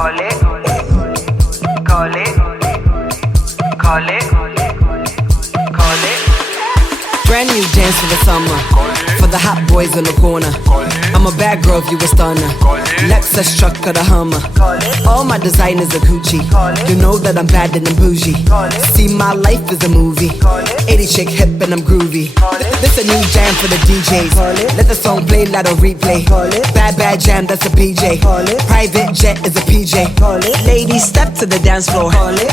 Brand new jams for the summer, for the hot boys in the corner. I'm a bad girl if you a stunner. Lexus truck or the Hummer. All my designers are Gucci. You know that I'm bad and I'm bougie. See, my life is a movie. 80 chick hip and I'm groovy. This a new jam for the DJs. Let the song play, let it replay. Bad jam, that's a BJ. Private jet is a PJ. Ladies, step to the dance floor.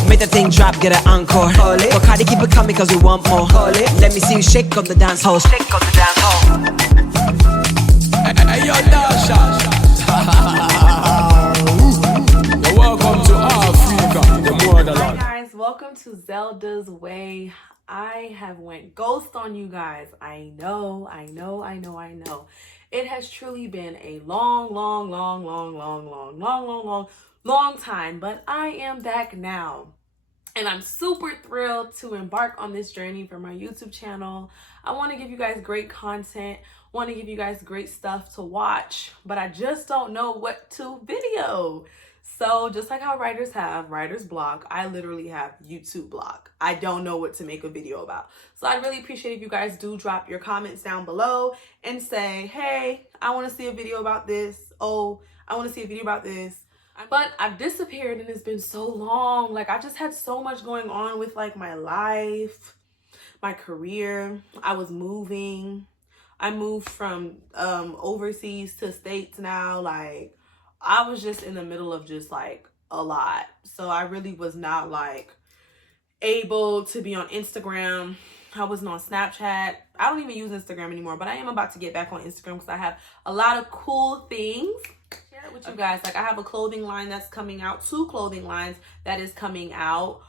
Make the thing drop, get an encore. Bacardi, keep it coming cause we want more. Let me see you shake on the dance hall. Shake on the dance hall. Hey, yo, Dasha. Welcome to Africa, the borderland. Hi guys, welcome to Zelda's Way. I have went ghost on you guys. I know. It has truly been a long time, but I am back now. And I'm super thrilled to embark on this journey for my YouTube channel. I want to give you guys great content, want to give you guys great stuff to watch, but I just don't know what to video. So just like how writers have writer's block, I literally have YouTube block. I don't know what to make a video about. So I'd really appreciate if you guys do drop your comments down below and say, hey, I want to see a video about this. Oh, I want to see a video about this. But I've disappeared and it's been so long. Like, I just had so much going on with like my life, my career. I was moving. I moved from overseas to States now. Like, I was just in the middle of just like a lot. So I really was not like able to be on Instagram. I wasn't on Snapchat. I don't even use Instagram anymore, but I am about to get back on Instagram because I have a lot of cool things to share with you guys. Like, I have a clothing line that's coming out, 2 clothing lines that is coming out.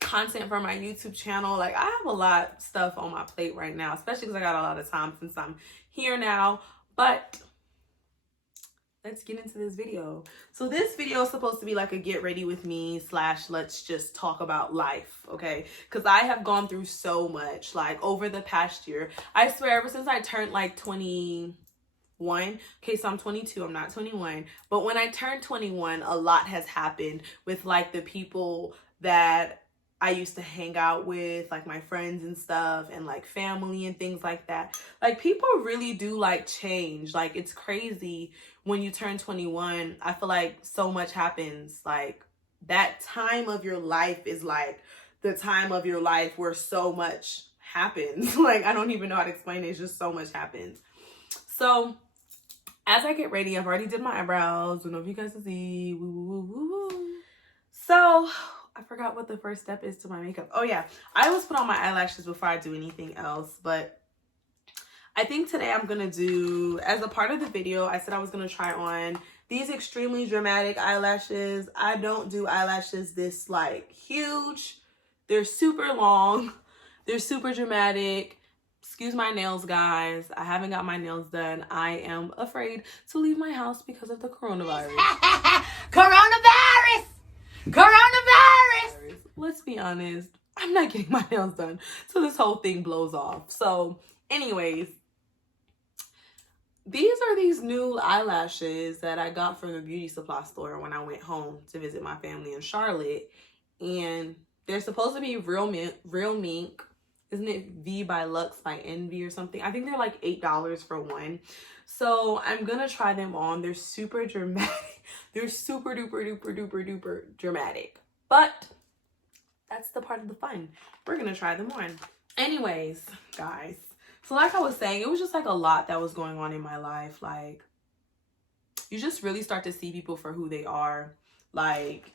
Content for my YouTube channel. Like, I have a lot of stuff on my plate right now, especially because I got a lot of time since I'm here now. But let's get into this video. So this video is supposed to be like a get ready with me / let's just talk about life, okay? Because I have gone through so much like over the past year. I swear, ever since I turned like 21, okay, so I'm 22, I'm not 21, but when I turned 21, a lot has happened with like the people that I used to hang out with, like my friends and stuff, and like family and things like that. Like, people really do like change. Like, it's crazy when you turn 21. I feel like so much happens. Like, that time of your life is like the time of your life where so much happens. Like, I don't even know how to explain it. It's just so much happens. So as I get ready, I've already did my eyebrows. I don't know if you guys can see. Woo, woo, woo, woo. So I forgot what the first step is to my makeup. Oh yeah, I always put on my eyelashes before I do anything else, but I think today I'm gonna do, as a part of the video, I said I was gonna try on these extremely dramatic eyelashes. I don't do eyelashes this like huge. They're super long. They're super dramatic. Excuse my nails, guys. I haven't got my nails done. I am afraid to leave my house because of the coronavirus. Coronavirus! Let's be honest, I'm not getting my nails done till this whole thing blows off. So anyways, these new eyelashes that I got from the beauty supply store when I went home to visit my family in Charlotte. And they're supposed to be real mink. Isn't it V by Lux by Envy or something? I think they're like $8 for one. So I'm gonna try them on. They're super dramatic. They're super duper dramatic. But that's the part of the fun. We're gonna try them on. Anyways, guys. So like I was saying, it was just like a lot that was going on in my life. Like, you just really start to see people for who they are. Like,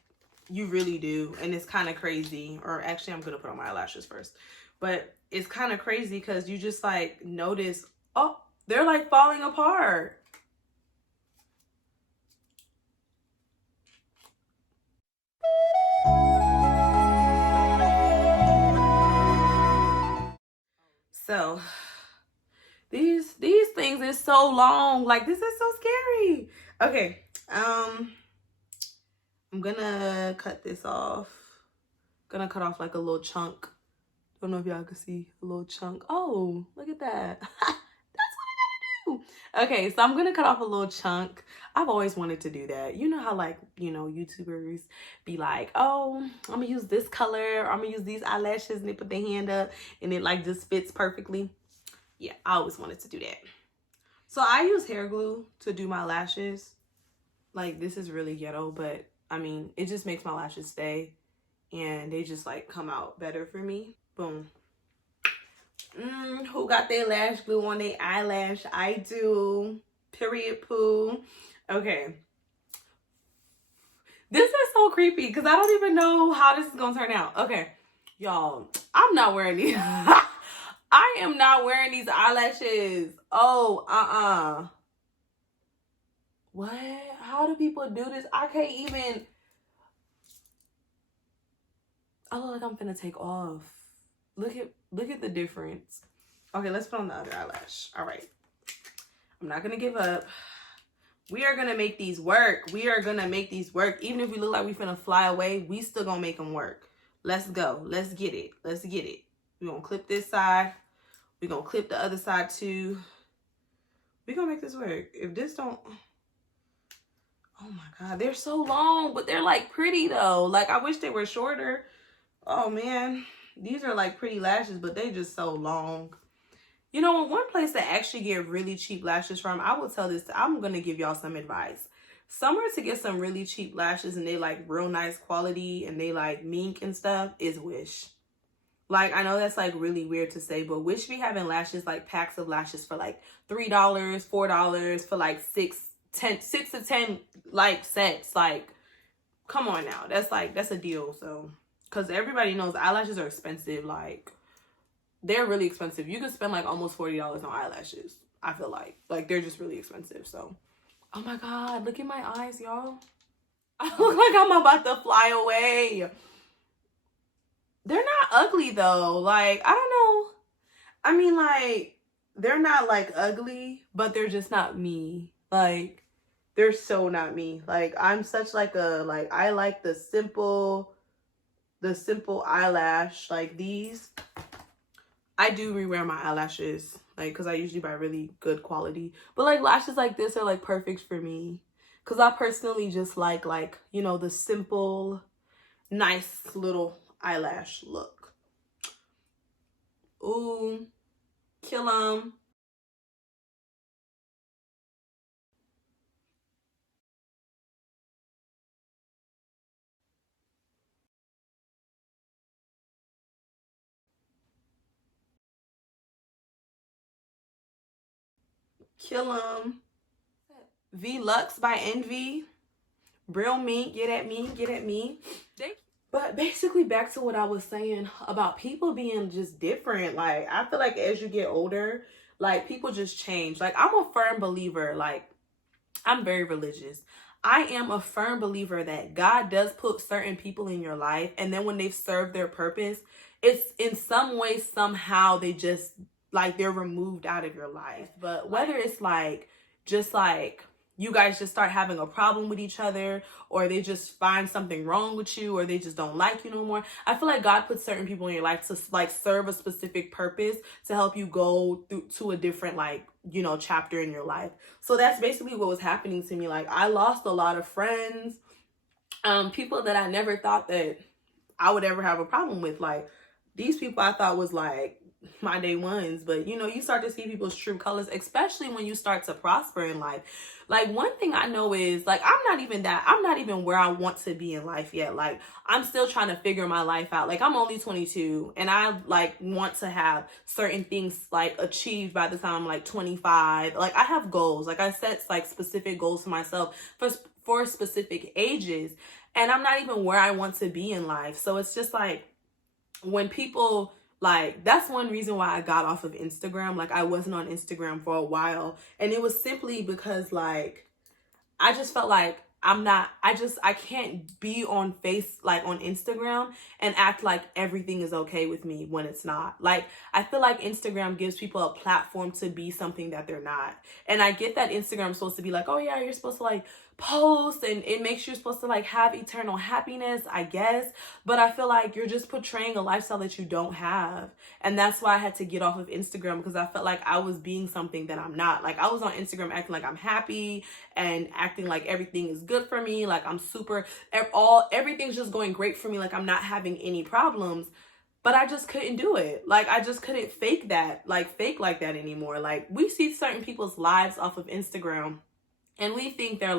you really do. And it's kind of crazy. Or actually, I'm gonna put on my eyelashes first. But it's kind of crazy because you just like notice, oh, they're like falling apart. So these things is so long. Like, this is so scary. Okay, I'm gonna cut this off. Gonna cut off like a little chunk. Don't know if y'all can see a little chunk. Oh, look at that. That's what I gotta do. Okay, so I'm gonna cut off a little chunk. I've always wanted to do that. You know how like, you know, YouTubers be like, oh, I'm gonna use this color, or I'm gonna use these eyelashes, and they put their hand up and it like just fits perfectly. Yeah, I always wanted to do that. So I use hair glue to do my lashes. Like, this is really ghetto, but I mean, it just makes my lashes stay and they just like come out better for me. Boom. Who got their lash glue on their eyelash? I do. Period poo. Okay. This is so creepy because I don't even know how this is gonna turn out. Okay, y'all, I'm not wearing these. I am not wearing these eyelashes. Oh, what? How do people do this? I can't even. I look like I'm finna take off. Look at the difference. Okay, let's put on the other eyelash. All right. I'm not gonna give up. We are gonna make these work. We are gonna make these work. Even if we look like we finna fly away, we still gonna make them work. Let's go. Let's get it. Let's get it. We're gonna clip this side. We're gonna clip the other side too. We're gonna make this work. If this don't... Oh my God, they're so long, but they're like pretty though. Like, I wish they were shorter. Oh man, these are like pretty lashes, but they just so long. You know, one place to actually get really cheap lashes from, I will tell this, I'm going to give y'all some advice. Somewhere to get some really cheap lashes and they like real nice quality and they like mink and stuff is Wish. Like, I know that's like really weird to say, but Wish be having lashes, like packs of lashes for like $3, $4 for like 6 to 10 like sets. Like, come on now. That's a deal. So, because everybody knows eyelashes are expensive. Like, they're really expensive. You can spend like almost $40 on eyelashes. I feel like they're just really expensive. So, oh my God, look at my eyes, y'all. I look like I'm about to fly away. They're not ugly though. Like, I don't know. I mean, like, they're not like ugly, but they're just not me. Like, they're so not me. Like, I'm such like a, like, I like the simple eyelash, like these. I do rewear my eyelashes, like, because I usually buy really good quality. But, like, lashes like this are, like, perfect for me. Because I personally just like, you know, the simple, nice little eyelash look. Ooh, kill 'em. Kill 'em. V-Lux by Envy. Real Mink, get at me, get at me. But basically, back to what I was saying about people being just different. Like, I feel like as you get older, like, people just change. Like, I'm a firm believer, like, I'm very religious. I am a firm believer that God does put certain people in your life, and then when they've served their purpose, it's in some way, somehow, they just, like, they're removed out of your life. But whether it's, like, just, like, you guys just start having a problem with each other, or they just find something wrong with you, or they just don't like you no more. I feel like God puts certain people in your life to like serve a specific purpose to help you go through to a different, like, you know, chapter in your life. So that's basically what was happening to me. Like, I lost a lot of friends, people that I never thought that I would ever have a problem with. Like, these people I thought was like my day ones, but you know, you start to see people's true colors, especially when you start to prosper in life. Like, one thing I know is, like, I'm not even where I want to be in life yet. Like, I'm still trying to figure my life out. Like, I'm only 22 and I like want to have certain things like achieved by the time I'm like 25. Like, I have goals. Like, I set like specific goals for myself for specific ages, and I'm not even where I want to be in life. So it's just like, when people, like, that's one reason why I got off of Instagram. Like, I wasn't on Instagram for a while, and it was simply because, like, I just felt like I can't be on Instagram and act like everything is okay with me when it's not. Like, I feel like Instagram gives people a platform to be something that they're not. And I get that Instagram's supposed to be like, oh yeah, you're supposed to like post and it makes you supposed to like have eternal happiness, I guess, but I feel like you're just portraying a lifestyle that you don't have. And that's why I had to get off of Instagram, because I felt like I was being something that I'm not. Like, I was on Instagram acting like I'm happy and acting like everything is good for me, like I'm super, everything's just going great for me, like I'm not having any problems. But I just couldn't do it. Like, I just couldn't fake like that anymore. Like, we see certain people's lives off of Instagram and we think we're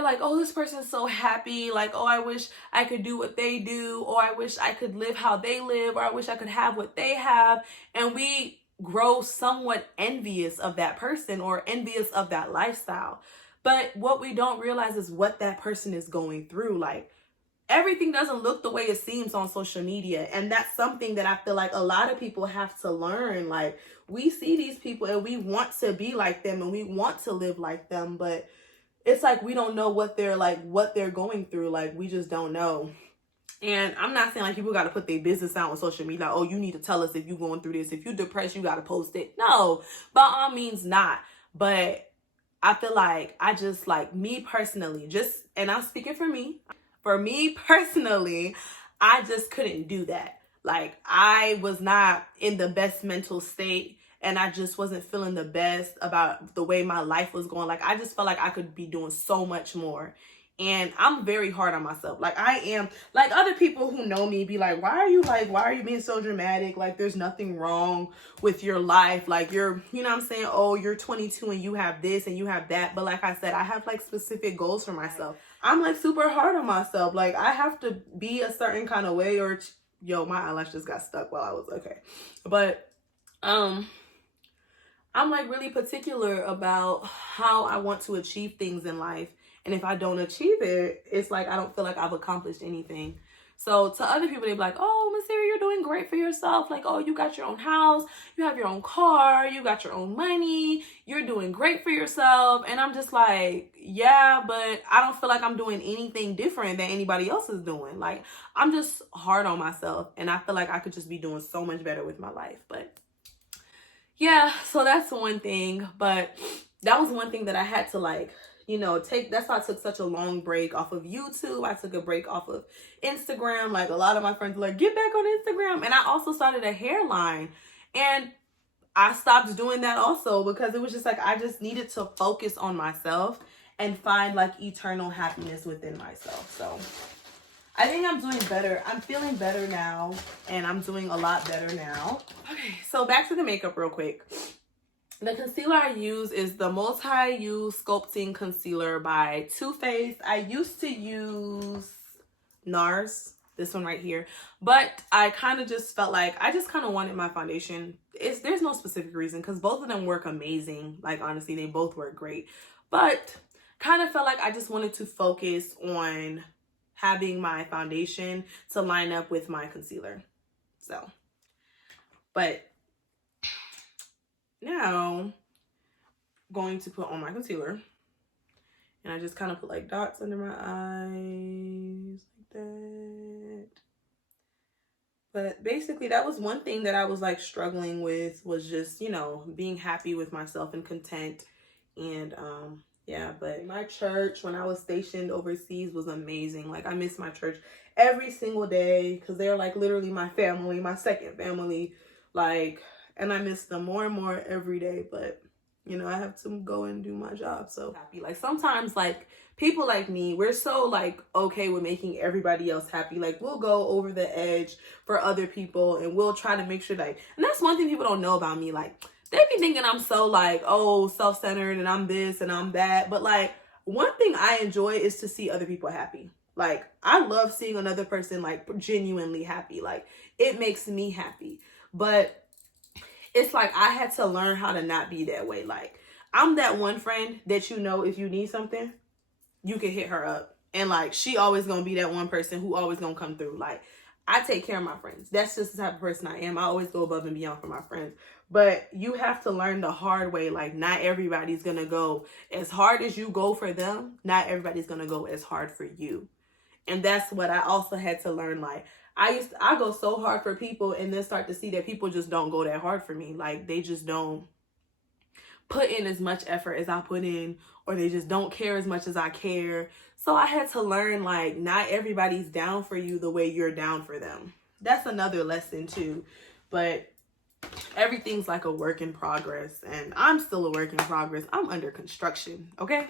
like, oh, this person's so happy. Like, oh, I wish I could do what they do, or I wish I could live how they live, or I wish I could have what they have. And we grow somewhat envious of that person or envious of that lifestyle. But what we don't realize is what that person is going through. Like, everything doesn't look the way it seems on social media. And that's something that I feel like a lot of people have to learn. Like, we see these people and we want to be like them and we want to live like them, but it's like we don't know what they're going through. Like, we just don't know. And I'm not saying like people got to put their business out on social media. Like, oh, you need to tell us if you're going through this. If you're depressed, you got to post it. No, by all means not. But I feel like I just, like, me personally, and I'm speaking for me personally, I just couldn't do that. Like, I was not in the best mental state and I just wasn't feeling the best about the way my life was going. Like, I just felt like I could be doing so much more. And I'm very hard on myself. Like, I am, like, other people who know me be like, why are you being so dramatic? Like, there's nothing wrong with your life. Like, you know what I'm saying? Oh, you're 22 and you have this and you have that. But like I said, I have like specific goals for myself. I'm like super hard on myself. Like, I have to be a certain kind of way or, yo, my eyelash just got stuck while I was, okay. But, I'm like really particular about how I want to achieve things in life. And if I don't achieve it, it's like I don't feel like I've accomplished anything. So to other people, they're like, oh, Miss Siri, you're doing great for yourself. Like, oh, you got your own house, you have your own car, you got your own money, you're doing great for yourself. And I'm just like, yeah, but I don't feel like I'm doing anything different than anybody else is doing. Like, I'm just hard on myself. And I feel like I could just be doing so much better with my life. But yeah, so that's one thing. But that was one thing that I had to, like, you know, that's why I took such a long break off of YouTube. I took a break off of Instagram. Like, a lot of my friends were like, get back on Instagram. And I also started a hairline. And I stopped doing that also because it was just like, I just needed to focus on myself and find like eternal happiness within myself. So I think I'm doing better. I'm feeling better now. And I'm doing a lot better now. Okay, so back to the makeup real quick. The concealer I use is the Multi-Use Sculpting Concealer by Too Faced. I used to use NARS, this one right here, but I kind of just felt like I just kind of wanted my foundation. There's no specific reason because both of them work amazing. Like, honestly, they both work great, but kind of felt like I just wanted to focus on having my foundation to line up with my concealer. So, but now going to put on my concealer, and I just kind of put like dots under my eyes like that. But basically that was one thing that I was like struggling with, was just, you know, being happy with myself and content. And yeah, but my church when I was stationed overseas was amazing. Like, I miss my church every single day because they're like literally my family, my second family. Like, and I miss them more and more every day, but you know, I have to go and do my job. So happy. Like, sometimes like people like me, we're so like okay with making everybody else happy. Like, we'll go over the edge for other people and we'll try to make sure, like, and that's one thing people don't know about me. Like, they be thinking I'm so like, oh, self-centered and I'm this and I'm that. But like, one thing I enjoy is to see other people happy. Like, I love seeing another person like genuinely happy. Like, it makes me happy. But it's like I had to learn how to not be that way. Like, I'm that one friend that, you know, if you need something, you can hit her up. And like, she always gonna be that one person who always gonna come through. Like, I take care of my friends. That's just the type of person I am. I always go above and beyond for my friends. But you have to learn the hard way. Like, not everybody's gonna go as hard as you go for them. Not everybody's gonna go as hard for you. And that's what I also had to learn. Like, I go so hard for people and then start to see that people just don't go that hard for me. Like, they just don't put in as much effort as I put in, or they just don't care as much as I care. So I had to learn, like, not everybody's down for you the way you're down for them. That's another lesson too. But everything's like a work in progress, and I'm still a work in progress. I'm under construction, okay?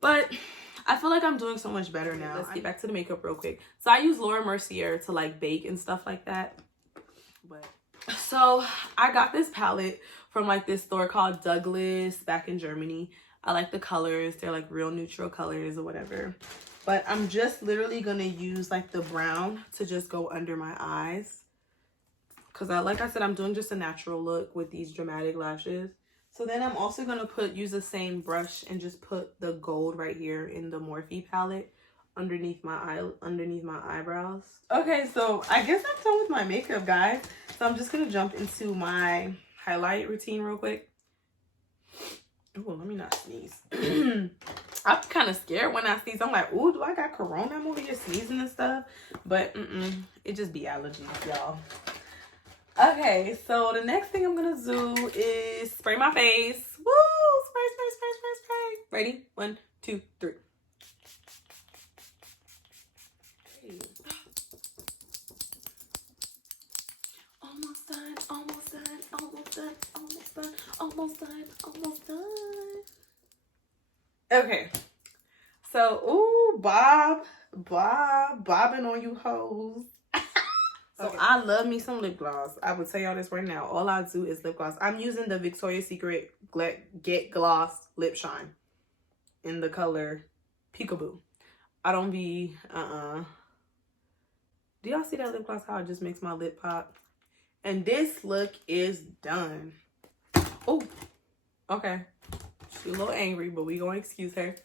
But I feel like I'm doing so much better now. Let's get back to the makeup real quick. So I use Laura Mercier to like bake and stuff like that. But so I got this palette from like this store called Douglas back in Germany. I like the colors. They're like real neutral colors or whatever. But I'm just literally gonna use like the brown to just go under my eyes. Cause like I said, I'm doing just a natural look with these dramatic lashes. So then I'm also gonna use the same brush and just put the gold right here in the Morphe palette underneath my eyebrows. Okay, so I guess I'm done with my makeup, guys. So I'm just gonna jump into my highlight routine real quick. Oh, let me not sneeze. I'm kind of scared when I sneeze. I'm like, ooh, do I got corona? I'm over here sneezing and stuff. But it just be allergies, y'all. Okay, so the next thing I'm gonna do is spray my face. Woo! Spray, spray, spray, spray, spray. Ready? 1, 2, 3. Okay. Almost done, almost done, almost done, almost done, almost done, almost done. Okay. So, ooh, bobbing on you hoes. So okay. I love me some lip gloss. I will tell y'all this right now. All I do is lip gloss. I'm using the Victoria's Secret Get Gloss Lip Shine in the color Peekaboo. I don't be, Do y'all see that lip gloss, how it just makes my lip pop? And this look is done. Oh, okay. She's a little angry, but we gonna excuse her.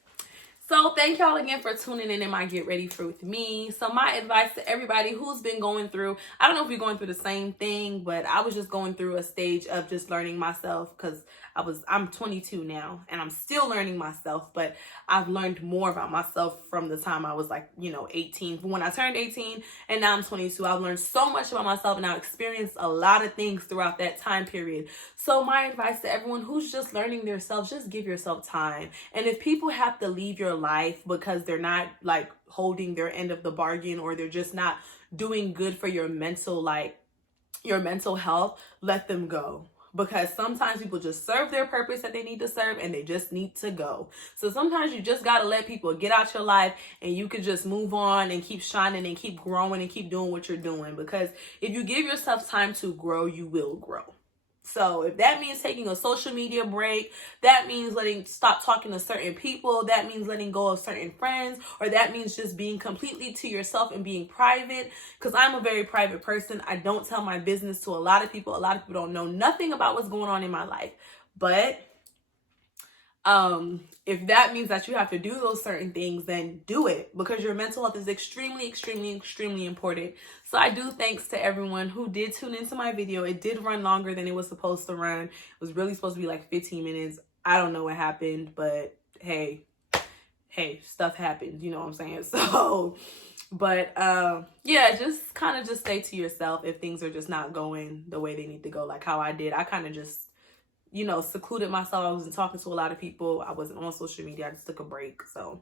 So thank y'all again for tuning in my Get Ready For With Me. So my advice to everybody who's been going through, I don't know if you're going through the same thing, but I was just going through a stage of just learning myself, because I'm 22 now and I'm still learning myself, but I've learned more about myself from the time I was like, 18. When I turned 18 and now I'm 22, I've learned so much about myself and I've experienced a lot of things throughout that time period. So my advice to everyone who's just learning themselves, just give yourself time. And if people have to leave your life because they're not like holding their end of the bargain, or they're just not doing good for your mental health, let them go. Because sometimes people just serve their purpose that they need to serve and they just need to go. So sometimes you just got to let people get out your life and you could just move on and keep shining and keep growing and keep doing what you're doing. Because if you give yourself time to grow, you will grow. So if that means taking a social media break, that means stop talking to certain people, that means letting go of certain friends, or that means just being completely to yourself and being private. Because I'm a very private person. I don't tell my business to a lot of people. A lot of people don't know nothing about what's going on in my life. But if that means that you have to do those certain things, then do it, because your mental health is extremely, extremely, extremely important. So I do thanks to everyone who did tune into my video. It did run longer than it was supposed to run. It was really supposed to be like 15 minutes. I don't know what happened, but hey, stuff happens, you know what I'm saying? So, but yeah, just kind of just stay to yourself if things are just not going the way they need to go, like how I did. I kind of just secluded myself. I wasn't talking to a lot of people. I wasn't on social media. I just took a break. So,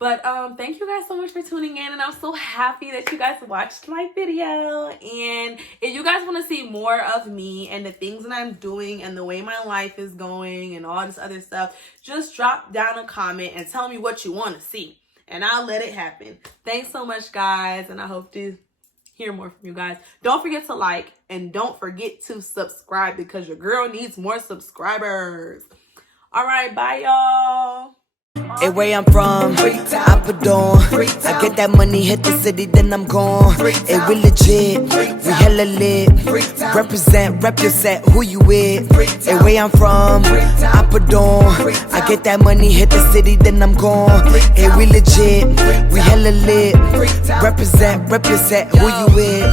but thank you guys so much for tuning in, and I'm so happy that you guys watched my video. And if you guys want to see more of me and the things that I'm doing and the way my life is going and all this other stuff, just drop down a comment and tell me what you want to see, and I'll let it happen. Thanks so much, guys, and I hope to hear more from you guys. Don't forget to like and don't forget to subscribe, because your girl needs more subscribers. All right, bye y'all. Hey, where I'm from, I put on. I get that money, hit the city, then I'm gone. Hey, we legit, we hella lit. Represent, rep your set, who you with? Hey, where I'm from, I put on. I get that money, hit the city, then I'm gone. Hey, we legit, we hella lit. Represent, rep your set, who you with?